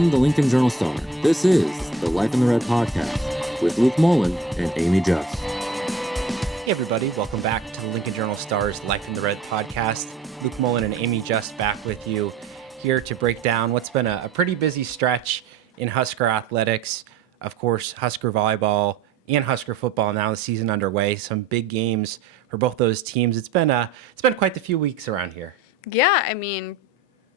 From the Lincoln Journal-Star, this is the Life in the Red podcast with Luke Mullen and Amy Just. Hey everybody, welcome back to the Lincoln Journal-Star's Life in the Red podcast. Luke Mullen and Amy Just back with you here to break down what's been a pretty busy stretch in Husker athletics. Of course, Husker volleyball and Husker football, now the season underway. Some big games for both those teams. It's been quite the few weeks around here. Yeah, I mean,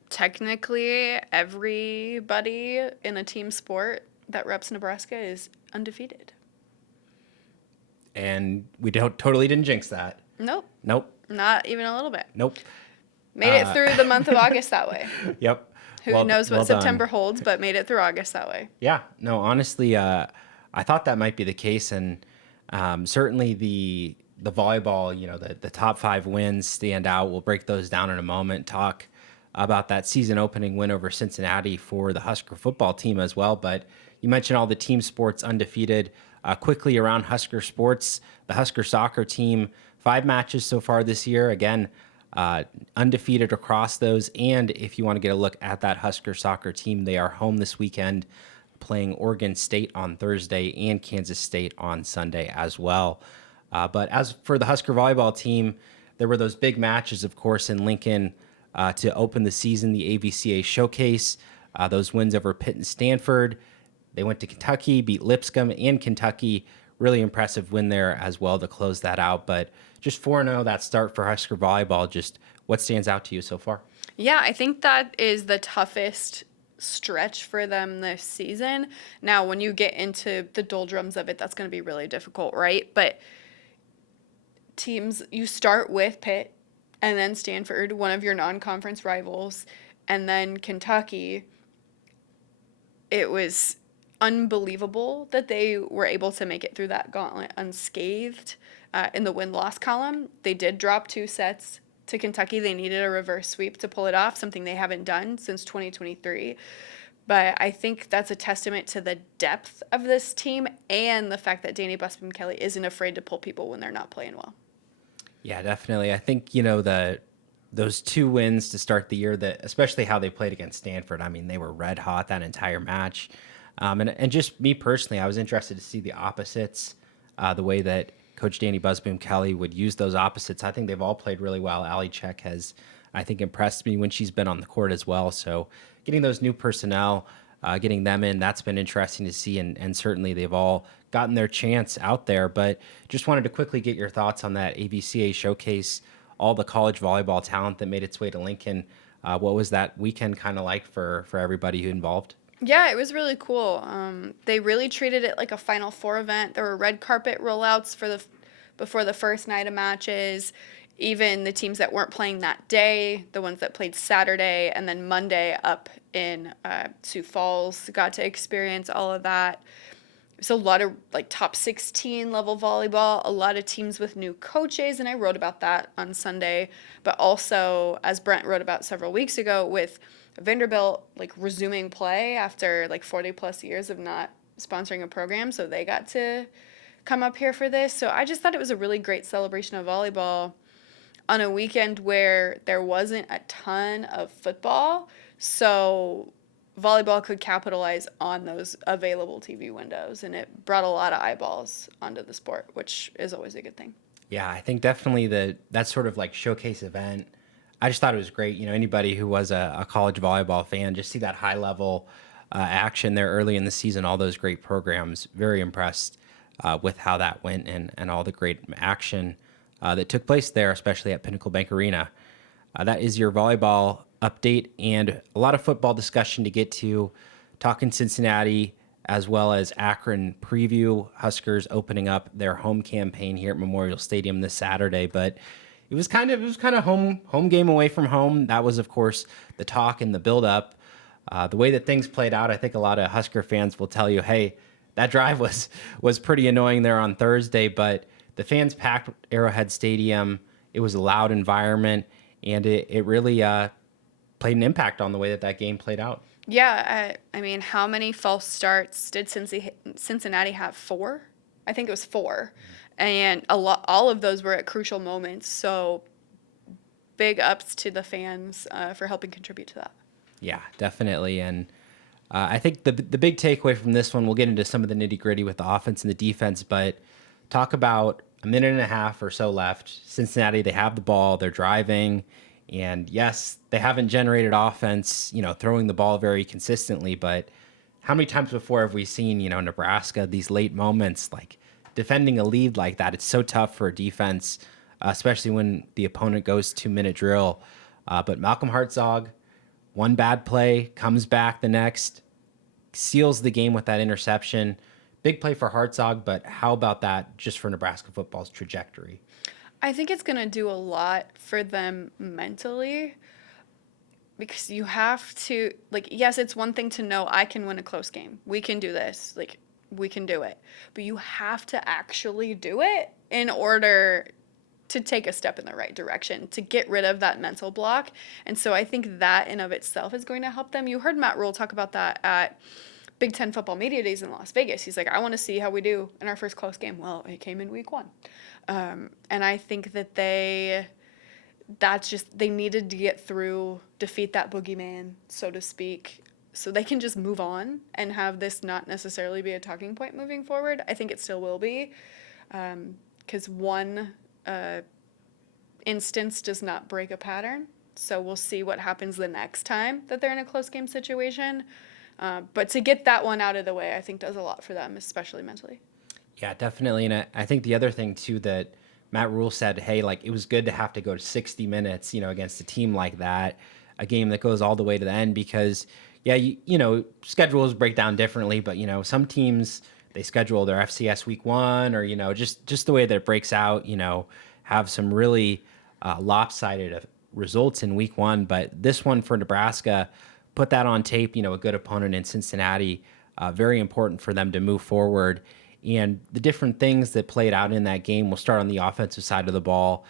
technically everybody in a team sport that reps Nebraska is undefeated. And we totally didn't jinx that. Nope. Not even a little bit. Nope. Made it through the month of August that way. Yep. Who knows what September holds, but made it through August that way. Yeah. No, honestly, I thought that might be the case. And certainly the volleyball, the top 5 wins stand out. We'll break those down in a moment, talk about that season opening win over Cincinnati for the Husker football team as well. But you mentioned all the team sports undefeated. Quickly around Husker sports, the Husker soccer team, 5 matches so far this year. Again, undefeated across those. And if you want to get a look at that Husker soccer team, they are home this weekend playing Oregon State on Thursday and Kansas State on Sunday as well. But as for the Husker volleyball team, there were those big matches, of course, in Lincoln to open the season, the AVCA Showcase, those wins over Pitt and Stanford. They went to Kentucky, beat Lipscomb and Kentucky. Really impressive win there as well to close that out. But just 4-0, that start for Husker volleyball, just what stands out to you so far? Yeah, I think that is the toughest stretch for them this season. Now, when you get into the doldrums of it, that's going to be really difficult, right? But teams, you start with Pitt and then Stanford, one of your non-conference rivals, and then Kentucky. It was unbelievable that they were able to make it through that gauntlet unscathed. In the win-loss column, they did drop 2 sets to Kentucky. They needed a reverse sweep to pull it off, something they haven't done since 2023. But I think that's a testament to the depth of this team and the fact that Danny Busby-Kelly isn't afraid to pull people when they're not playing well. Yeah, definitely. I think, those 2 wins to start the year, that especially how they played against Stanford, I mean, they were red hot that entire match. And just me personally, I was interested to see the opposites, the way that Coach Danny Busby-Kelly would use those opposites. I think they've all played really well. Ali Czech has, I think, impressed me when she's been on the court as well. So getting those new personnel, getting them in, that's been interesting to see. And certainly they've all gotten their chance out there. But just wanted to quickly get your thoughts on that AVCA Showcase, all the college volleyball talent that made its way to Lincoln. What was that weekend kind of like for everybody who involved? Yeah, it was really cool. They really treated it like a Final Four event. There were red carpet rollouts before the first night of matches. Even the teams that weren't playing that day, the ones that played Saturday and then Monday up in Sioux Falls, got to experience all of that. So a lot of top 16 level volleyball, a lot of teams with new coaches, and I wrote about that on Sunday. But also, as Brent wrote about several weeks ago, with Vanderbilt resuming play after 40 plus years of not sponsoring a program, so they got to come up here for this. So I just thought it was a really great celebration of volleyball on a weekend where there wasn't a ton of football, so volleyball could capitalize on those available TV windows, and it brought a lot of eyeballs onto the sport, which is always a good thing. Yeah, I think definitely that sort of showcase event, I just thought it was great. Anybody who was a college volleyball fan, just see that high level action there early in the season, all those great programs. Very impressed with how that went and all the great action that took place there, especially at Pinnacle Bank Arena. That is your volleyball update and a lot of football discussion to get to, talking Cincinnati as well as Akron preview. Huskers opening up their home campaign here at Memorial Stadium this Saturday, but it was kind of home game away from home. That was, of course, the talk and the build-up. The way that things played out, I think a lot of Husker fans will tell you, hey, that drive was pretty annoying there on Thursday, but the fans packed Arrowhead Stadium. It was a loud environment, and it really played an impact on the way that game played out. Yeah, I mean, how many false starts did Cincinnati have? 4? I think it was 4. And all of those were at crucial moments. So big ups to the fans for helping contribute to that. Yeah, definitely. And I think the big takeaway from this one, we'll get into some of the nitty gritty with the offense and the defense, but talk about a minute and a half or so left. Cincinnati, they have the ball, they're driving, and yes, they haven't generated offense, throwing the ball very consistently, but how many times before have we seen, Nebraska, these late moments, like defending a lead like that? It's so tough for a defense, especially when the opponent goes 2-minute drill. But Malcolm Hartzog, one bad play, comes back the next, seals the game with that interception. Big play for Hartzog, but how about that just for Nebraska football's trajectory? I think it's going to do a lot for them mentally, because you have to, like, yes, it's one thing to know I can win a close game. We can do this. Like, we can do it. But you have to actually do it in order to take a step in the right direction, to get rid of that mental block. And so I think that in of itself is going to help them. You heard Matt Rule talk about that at Big Ten Football Media Days in Las Vegas. He's like, I want to see how we do in our first close game. Well, it came in week 1. And I think that they needed to get through, defeat that boogeyman, so to speak, so they can just move on and have this not necessarily be a talking point moving forward. I think it still will be, because one instance does not break a pattern. So we'll see what happens the next time that they're in a close game situation. But to get that one out of the way, I think does a lot for them, especially mentally. Yeah, definitely. And I think the other thing, too, that Matt Rule said, hey, like, it was good to have to go to 60 minutes, against a team like that, a game that goes all the way to the end, because, yeah, schedules break down differently, but, some teams, they schedule their FCS week 1 or, just the way that it breaks out, have some really lopsided results in week 1. But this one for Nebraska, put that on tape, a good opponent in Cincinnati, very important for them to move forward. And the different things that played out in that game, we'll start on the offensive side of the ball,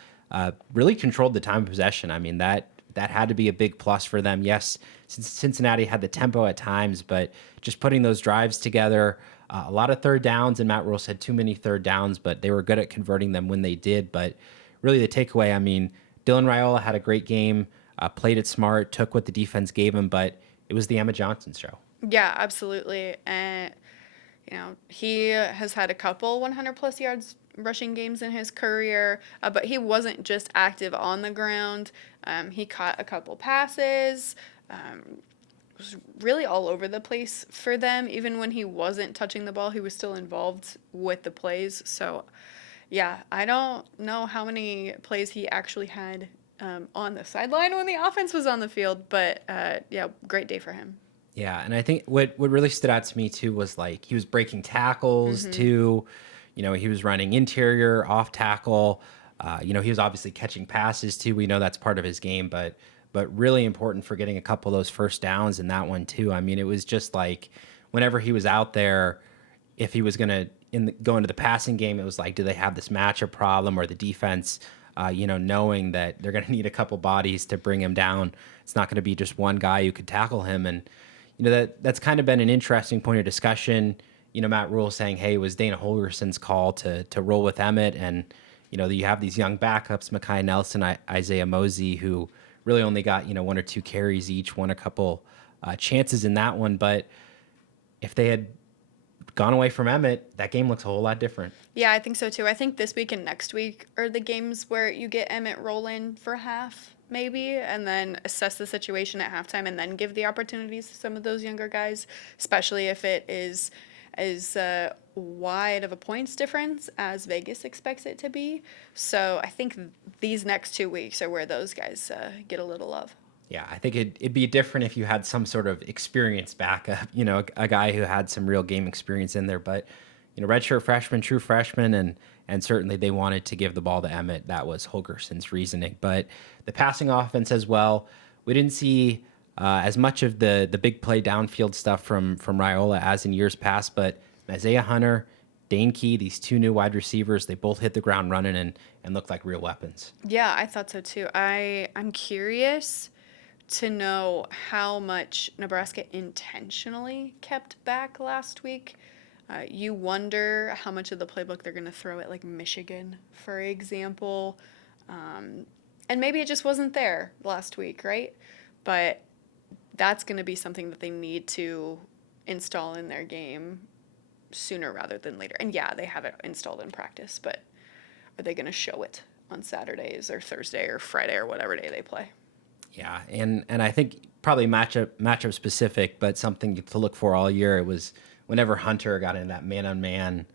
really controlled the time of possession. I mean, that had to be a big plus for them. Yes, Cincinnati had the tempo at times, but just putting those drives together, a lot of third downs, and Matt Rule said too many third downs, but they were good at converting them when they did. But really the takeaway, I mean, Dylan Raiola had a great game, played it smart, took what the defense gave him, but it was the Emma Johnson show. Yeah, absolutely. And he has had a couple 100-plus yards rushing games in his career, but he wasn't just active on the ground. He caught a couple passes, was really all over the place for them. Even when he wasn't touching the ball, he was still involved with the plays. So, yeah, I don't know how many plays he actually had on the sideline when the offense was on the field, but, yeah, great day for him. Yeah, and I think what really stood out to me, too, was, like, he was breaking tackles, too. He was running interior, off tackle. He was obviously catching passes, too. We know that's part of his game, but really important for getting a couple of those first downs in that one, too. I mean, it was just like whenever he was out there, if he was going to go into the passing game, it was like, do they have this matchup problem, or the defense, knowing that they're going to need a couple bodies to bring him down. It's not going to be just one guy who could tackle him. And that's kind of been an interesting point of discussion. Matt Rule saying, hey, it was Dana Holgerson's call to roll with Emmett. And, you have these young backups, Mekhi Nelson, Isaiah Mosey, who really only got, 1 or 2 carries each, won a couple chances in that one. But if they had gone away from Emmett, that game looks a whole lot different. Yeah, I think so, too. I think this week and next week are the games where you get Emmett rolling for half, maybe, and then assess the situation at halftime and then give the opportunities to some of those younger guys, especially if it is as wide of a points difference as Vegas expects it to be. So I think these next 2 weeks are where those guys get a little love. Yeah, I think it'd be different if you had some sort of experienced backup, a guy who had some real game experience in there. But, redshirt freshman, true freshman, and certainly they wanted to give the ball to Emmett. That was Holgerson's reasoning. But the passing offense as well, we didn't see as much of the big play downfield stuff from Raiola as in years past. But Isaiah Hunter, Dane Key, these 2 new wide receivers, they both hit the ground running and looked like real weapons. Yeah, I thought so, too. I'm curious to know how much Nebraska intentionally kept back last week. You wonder how much of the playbook they're going to throw at, like, Michigan, for example. And maybe it just wasn't there last week, right? But that's going to be something that they need to install in their game sooner rather than later. And yeah, they have it installed in practice, but are they going to show it on Saturdays or Thursday or Friday or whatever day they play? Yeah, and I think probably matchup specific, but something to look for all year. It was whenever Hunter got in that man-on-man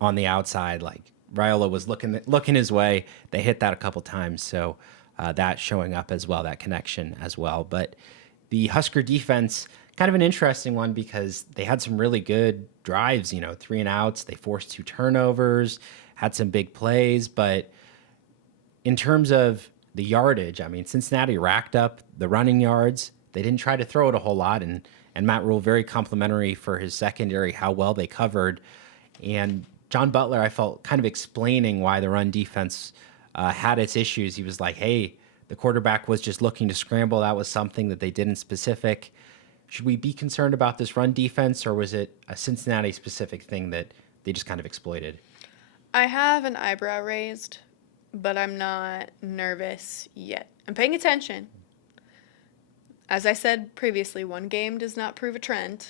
on the outside, like Raiola was looking his way. They hit that a couple times, so that showing up as well, that connection as well. But the Husker defense, kind of an interesting one because they had some really good drives, 3-and-outs. They forced 2 turnovers, had some big plays, but in terms of the yardage, I mean, Cincinnati racked up the running yards. They didn't try to throw it a whole lot, and Matt Rule very complimentary for his secondary, how well they covered. And John Butler, I felt, kind of explaining why the run defense had its issues. He was like, hey, the quarterback was just looking to scramble. That was something that they did in specific. Should we be concerned about this run defense, or was it a Cincinnati-specific thing that they just kind of exploited? I have an eyebrow raised, but I'm not nervous yet. I'm paying attention. As I said previously, one game does not prove a trend,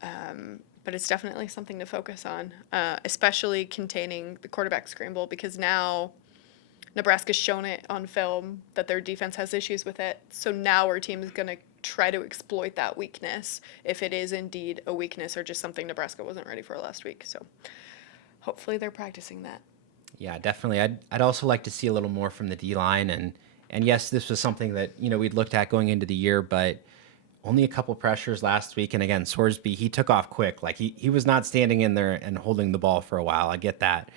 but it's definitely something to focus on, especially containing the quarterback scramble, because now Nebraska's shown it on film that their defense has issues with it. So now our team is going to try to exploit that weakness, if it is indeed a weakness or just something Nebraska wasn't ready for last week. So hopefully they're practicing that. Yeah, definitely. I'd also like to see a little more from the D-line. And yes, this was something that, we'd looked at going into the year, but only a couple pressures last week. And again, Sorsby, he took off quick. Like he was not standing in there and holding the ball for a while. I get that.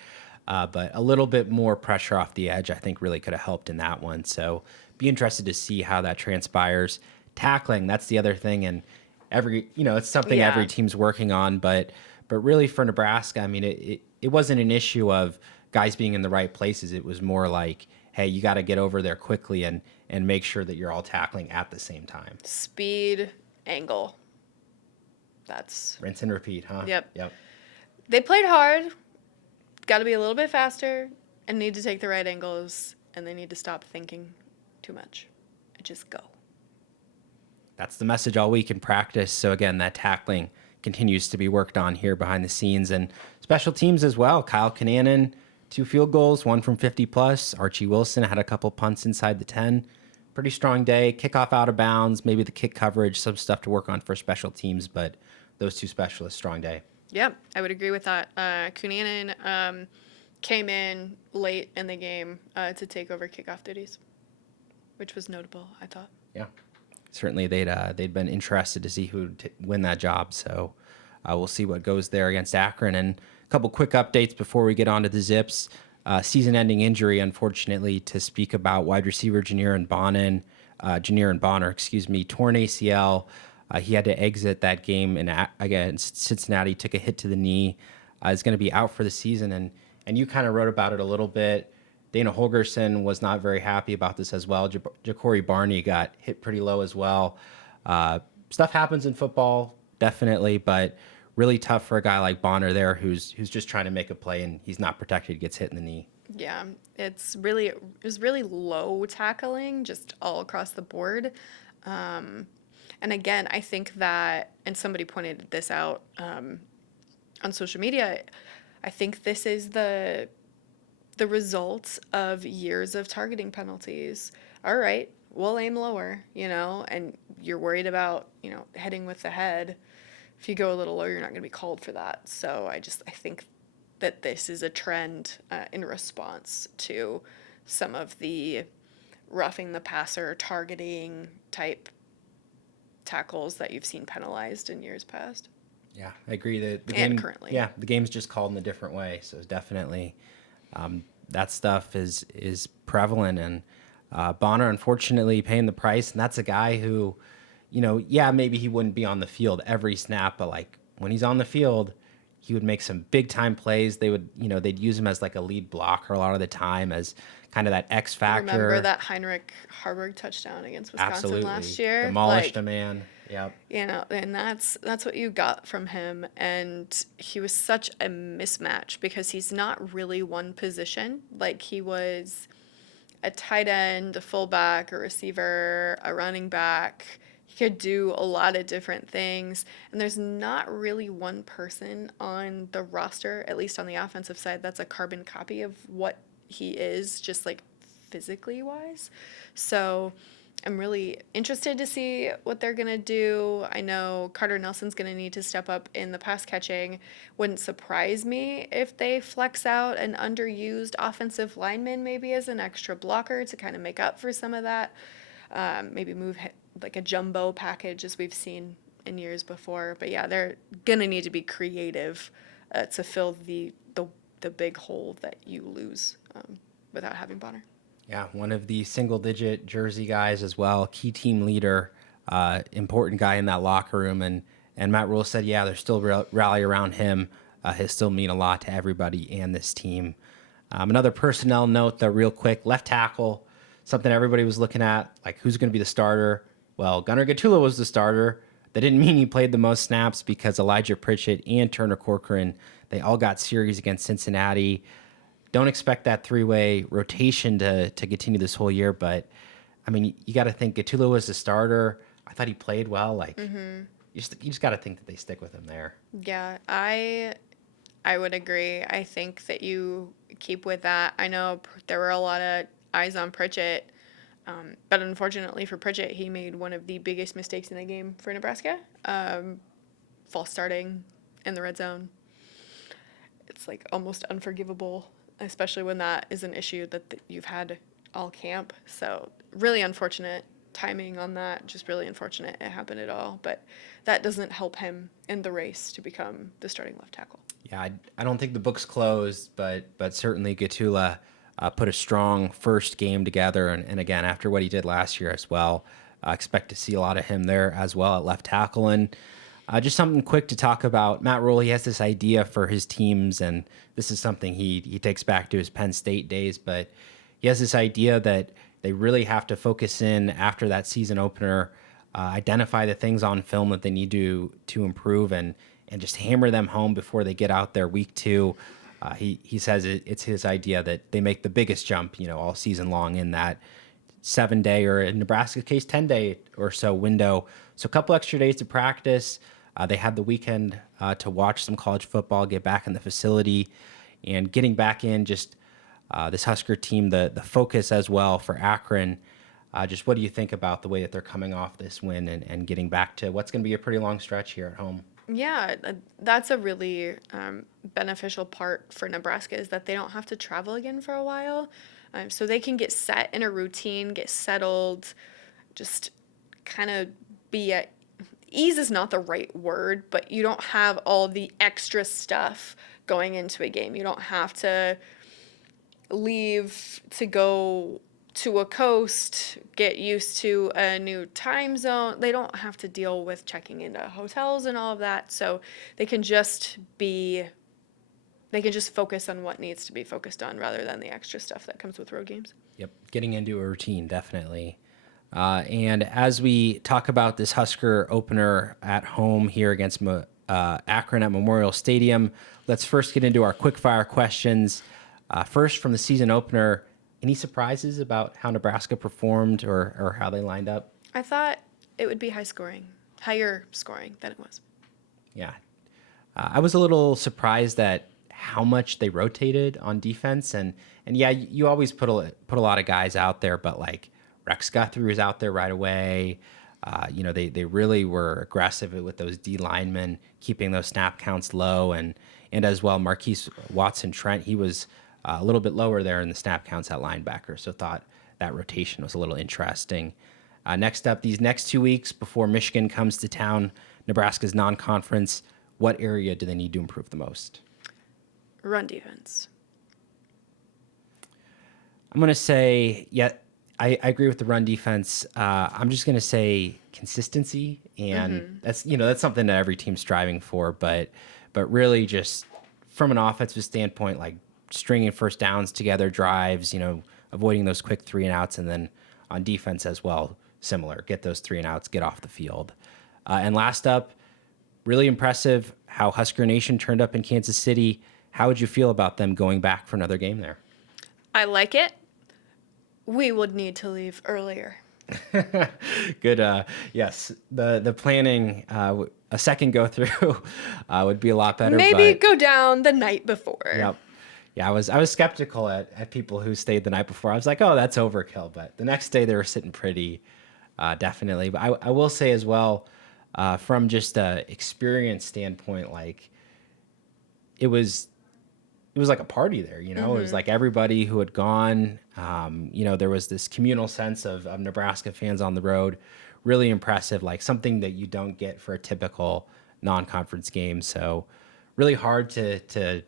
But a little bit more pressure off the edge, I think really could have helped in that one. So be interested to see how that transpires. Tackling, that's the other thing. And it's something every team's working on, but really for Nebraska, I mean, it wasn't an issue of guys being in the right places. It was more like, hey, you got to get over there quickly and make sure that you're all tackling at the same time. Speed, angle. That's rinse and repeat, huh? Yep. They played hard. Got to be a little bit faster and need to take the right angles, and they need to stop thinking too much and just go. That's the message all week in practice. So again, that tackling continues to be worked on here behind the scenes, and special teams as well. Kyle Kananen, 2 field goals, 1 from 50 plus. Archie Wilson had a couple punts inside the 10. Pretty strong day. Kickoff out of bounds, maybe the kick coverage, some stuff to work on for special teams, but those 2 specialists, strong day. Yep, I would agree with that. Kunanen came in late in the game to take over kickoff duties, which was notable, I thought. Yeah, certainly they'd been interested to see who would win that job, so we'll see what goes there against Akron. And a couple quick updates before we get on to the Zips. Season-ending injury, unfortunately, to speak about. Wide receiver Janiran Bonner, torn ACL. He had to exit that game against Cincinnati, took a hit to the knee. Is going to be out for the season, and you kind of wrote about it a little bit. Dana Holgerson was not very happy about this as well. Ja'Cory Barney got hit pretty low as well. Stuff happens in football, definitely, but really tough for a guy like Bonner there who's just trying to make a play and he's not protected, gets hit in the knee. Yeah, it was really low tackling just all across the board. And again, I think that, and somebody pointed this out on social media, I think this is the results of years of targeting penalties. All right, we'll aim lower, and you're worried about, heading with the head. If you go a little lower, you're not going to be called for that. So I think that this is a trend in response to some of the roughing the passer, targeting type tackles that you've seen penalized in years past. Yeah, I agree that the game currently. Yeah, the game's just called in a different way. So definitely that stuff is prevalent, and Bonner unfortunately paying the price. And that's a guy who, maybe he wouldn't be on the field every snap, but like when he's on the field, he would make some big time plays. They would, they'd use him as like a lead blocker a lot of the time, as kind of that X factor. Remember that Heinrich Harburg touchdown against Wisconsin last year? Demolished a man. Yep. And that's what you got from him. And he was such a mismatch because he's not really one position. Like he was a tight end, a fullback, a receiver, a running back. He could do a lot of different things. And there's not really one person on the roster, at least on the offensive side, that's a carbon copy of what he is, just like physically wise. So I'm really interested to see what they're going to do. I know Carter Nelson's going to need to step up in the pass catching. Wouldn't surprise me if they flex out an underused offensive lineman maybe as an extra blocker to kind of make up for some of that. Maybe move like a jumbo package as we've seen in years before. But yeah, they're going to need to be creative to fill the big hole that you lose without having Bonner. Yeah, one of the single-digit jersey guys as well, key team leader, important guy in that locker room. And Matt Rule said, yeah, they're still rally around him. He'll still mean a lot to everybody and this team. Another personnel note, though, real quick, left tackle, something everybody was looking at, like who's going to be the starter. Well, Gunnar Gatula was the starter. That didn't mean he played the most snaps because Elijah Pritchett and Turner Corcoran, they all got series against Cincinnati. Don't expect that three-way rotation to continue this whole year, but I mean, you got to think Gatula was the starter. I thought he played well. Like, you just got to think that they stick with him there. Yeah, I would agree. I think that you keep with that. I know there were a lot of eyes on Pritchett, but unfortunately for Pritchett, he made one of the biggest mistakes in the game for Nebraska. False starting in the red zone. It's like almost unforgivable, especially when that is an issue that you've had all camp. So really unfortunate timing on that, just really unfortunate it happened at all. But that doesn't help him in the race to become the starting left tackle. Yeah, I don't think the book's closed, but certainly Gatula put a strong first game together. And again, after what he did last year as well, I expect to see a lot of him there as well at left tackle. And just something quick to talk about. Matt Rule, he has this idea for his teams, and this is something he takes back to his Penn State days, but he has this idea that they really have to focus in after that season opener, identify the things on film that they need to improve, and just hammer them home before they get out there week 2. He says it's his idea that they make the biggest jump, all season long in that 7-day, or in Nebraska's case, 10-day or so window. So a couple extra days to practice. They had the weekend to watch some college football, get back in the facility, and getting back in just this Husker team, the focus as well for Akron. Just what do you think about the way that they're coming off this win and getting back to what's going to be a pretty long stretch here at home? Yeah, that's a really beneficial part for Nebraska, is that they don't have to travel again for a while. So they can get set in a routine, get settled, just kind of be at ease is not the right word, but you don't have all the extra stuff going into a game. You don't have to leave to go to a coast, get used to a new time zone. They don't have to deal with checking into hotels and all of that. So they can just focus on what needs to be focused on rather than the extra stuff that comes with road games. Yep, getting into a routine, definitely. And as we talk about this Husker opener at home here against Akron at Memorial Stadium, let's first get into our quick-fire questions. First, from the season opener, any surprises about how Nebraska performed or how they lined up? I thought it would be higher scoring than it was. Yeah. I was a little surprised at how much they rotated on defense. And yeah, you always put a lot of guys out there, but like Rex Guthrie was out there right away. They really were aggressive with those D linemen, keeping those snap counts low. And as well, Marquise Watson-Trent, he was a little bit lower there in the snap counts at linebacker. So thought that rotation was a little interesting. Next up, these next 2 weeks before Michigan comes to town, Nebraska's non-conference, what area do they need to improve the most? Run defense. I'm going to say, yeah, I agree with the run defense. I'm just going to say consistency, and that's something that every team's striving for, but really just from an offensive standpoint, like stringing first downs together, drives, avoiding those quick 3-and-outs, and then on defense as well, similar, get those 3-and-outs, get off the field. And last up, really impressive how Husker Nation turned up in Kansas City. How would you feel about them going back for another game there? I like it. We would need to leave earlier. Good. Yes, the planning, a second go through would be a lot better. Maybe but, go down the night before. Yep. Yeah, I was skeptical at people who stayed the night before. I was like, oh, that's overkill. But the next day they were sitting pretty, definitely. But I will say as well, from just a experience standpoint, like it was like a party there. It was like everybody who had gone. There was this communal sense of Nebraska fans on the road. Really impressive, like something that you don't get for a typical non-conference game. So really hard to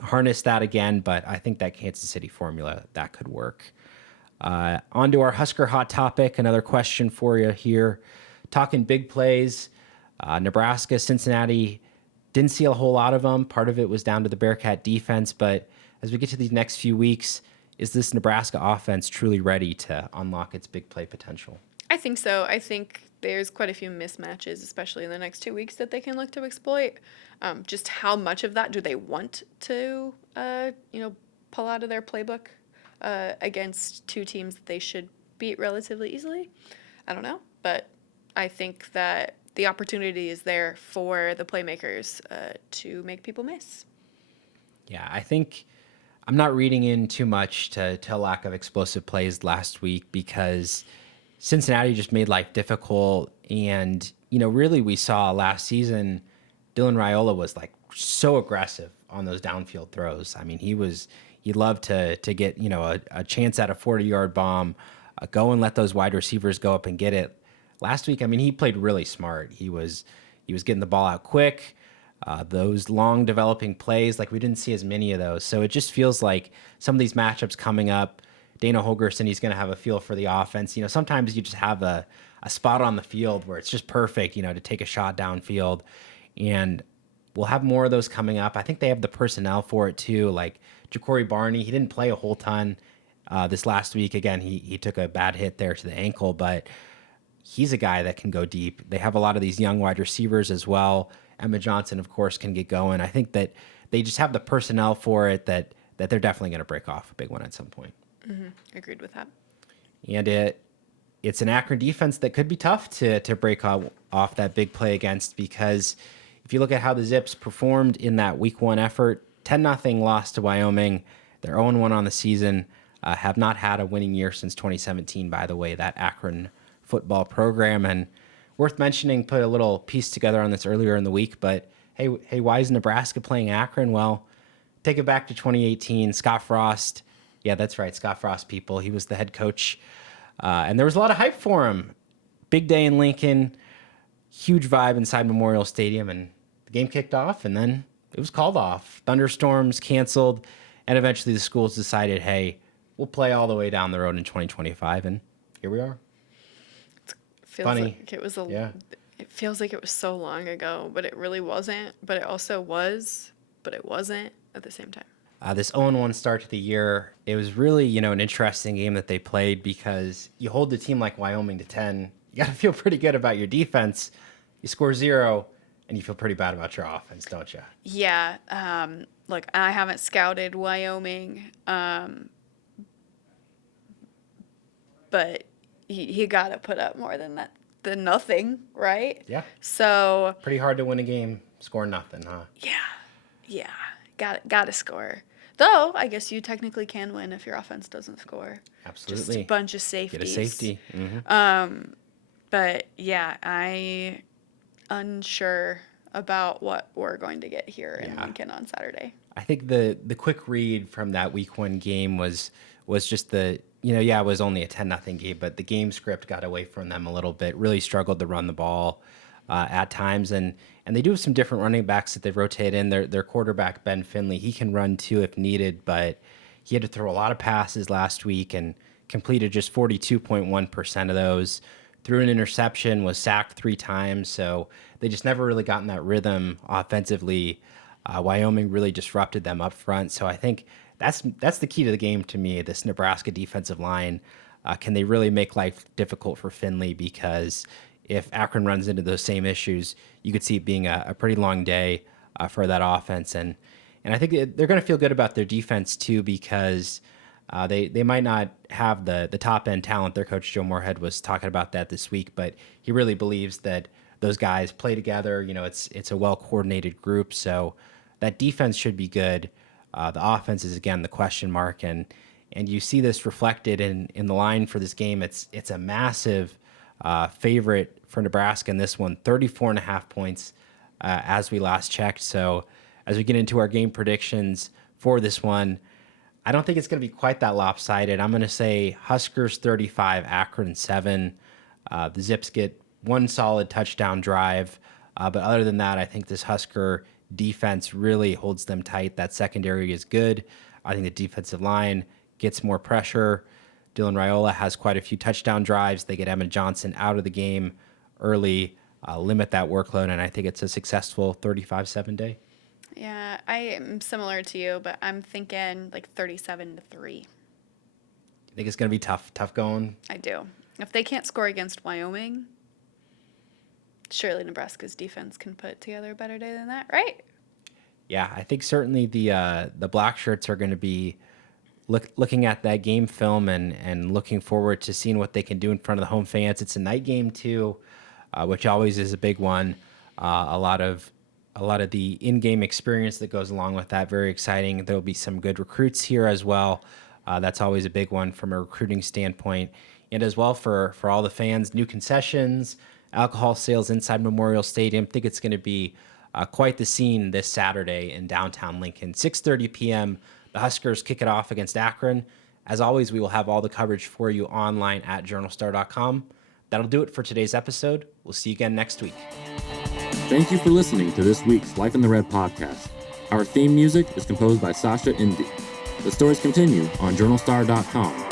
harness that again, but I think that Kansas City formula, that could work. On to our Husker hot topic. Another question for you here. Talking big plays, Nebraska, Cincinnati, didn't see a whole lot of them. Part of it was down to the Bearcat defense, but as we get to these next few weeks, is this Nebraska offense truly ready to unlock its big play potential? I think so. I think there's quite a few mismatches, especially in the next 2 weeks, that they can look to exploit. Just how much of that do they want to, pull out of their playbook against two teams that they should beat relatively easily? I don't know, but I think that the opportunity is there for the playmakers to make people miss. Yeah, I think I'm not reading in too much to a lack of explosive plays last week because Cincinnati just made life difficult. And, really we saw last season, Dylan Raiola was like so aggressive on those downfield throws. I mean, he loved to get, a chance at a 40-yard bomb, go and let those wide receivers go up and get it. Last week, I mean, he played really smart. He was getting the ball out quick. Those long developing plays, like we didn't see as many of those. So it just feels like some of these matchups coming up, Dana Holgerson, he's going to have a feel for the offense. Sometimes you just have a spot on the field where it's just perfect, to take a shot downfield. And we'll have more of those coming up. I think they have the personnel for it too. Like Ja'Cory Barney, he didn't play a whole ton this last week. Again, he took a bad hit there to the ankle, but he's a guy that can go deep. They have a lot of these young wide receivers as well. Emma Johnson, of course, can get going. I think that they just have the personnel for it that they're definitely going to break off a big one at some point. Mm-hmm. Agreed with that. And it's an Akron defense that could be tough to break off that big play against, because if you look at how the Zips performed in that week one effort, 10-0 loss to Wyoming. They're 0-1 on the season, have not had a winning year since 2017, by the way, that Akron football program. And worth mentioning, put a little piece together on this earlier in the week, but hey, why is Nebraska playing Akron? Well, take it back to 2018. Scott Frost, yeah, that's right, Scott Frost, people. He was the head coach, and there was a lot of hype for him. Big day in Lincoln, huge vibe inside Memorial Stadium, and the game kicked off, and then it was called off. Thunderstorms canceled, and eventually the schools decided, hey, we'll play all the way down the road in 2025, and here we are. Funny. Like it was It feels like it was so long ago, but it really wasn't. But it also was, but it wasn't at the same time. This 0-1 start to the year, it was really, an interesting game that they played, because you hold a team like Wyoming to 10, you got to feel pretty good about your defense. You score 0, and you feel pretty bad about your offense, don't you? Yeah. Look, I haven't scouted Wyoming, but he got to put up more than nothing, right? Yeah. So pretty hard to win a game, score nothing, huh? Yeah. Got to score. Though I guess you technically can win if your offense doesn't score. Absolutely. Just a bunch of safeties. Get a safety. Mm-hmm. But yeah, I unsure about what we're going to get here in Lincoln on Saturday. I think the quick read from that week one game was just it was only a 10-0 game, but the game script got away from them a little bit, really struggled to run the ball at times. And they do have some different running backs that they've rotated in. Their quarterback, Ben Finley, he can run too if needed, but he had to throw a lot of passes last week and completed just 42.1% of those. Threw an interception, was sacked 3 times, so they just never really got in that rhythm offensively. Wyoming really disrupted them up front, so I think that's the key to the game to me, this Nebraska defensive line. Can they really make life difficult for Finley? Because if Akron runs into those same issues, you could see it being a pretty long day for that offense. And I think they're going to feel good about their defense too, because They might not have the top end talent. Their coach Joe Moorhead was talking about that this week, but he really believes that those guys play together. It's a well coordinated group, so that defense should be good. The offense is again the question mark, and you see this reflected in the line for this game. It's a massive favorite for Nebraska in this one, 34.5 points as we last checked. So as we get into our game predictions for this one, I don't think it's going to be quite that lopsided. I'm going to say Huskers 35, Akron 7. The Zips get one solid touchdown drive. But other than that, I think this Husker defense really holds them tight. That secondary is good. I think the defensive line gets more pressure. Dylan Raiola has quite a few touchdown drives. They get Emma Johnson out of the game early, limit that workload, and I think it's a successful 35-7 day. Yeah, I am similar to you, but I'm thinking like 37-3. You think it's going to be tough going? I do. If they can't score against Wyoming, surely Nebraska's defense can put together a better day than that, right? Yeah, I think certainly the black shirts are going to be looking at that game film and looking forward to seeing what they can do in front of the home fans. It's a night game too, which always is a big one. A lot of the in-game experience that goes along with that, very exciting. There'll be some good recruits here as well. That's always a big one from a recruiting standpoint. And as well for all the fans, new concessions, alcohol sales inside Memorial Stadium. I think it's going to be quite the scene this Saturday in downtown Lincoln. 6:30 p.m., the Huskers kick it off against Akron. As always, we will have all the coverage for you online at journalstar.com. That'll do it for today's episode. We'll see you again next week. Thank you for listening to this week's Life in the Red podcast. Our theme music is composed by Sasha Indy. The stories continue on journalstar.com.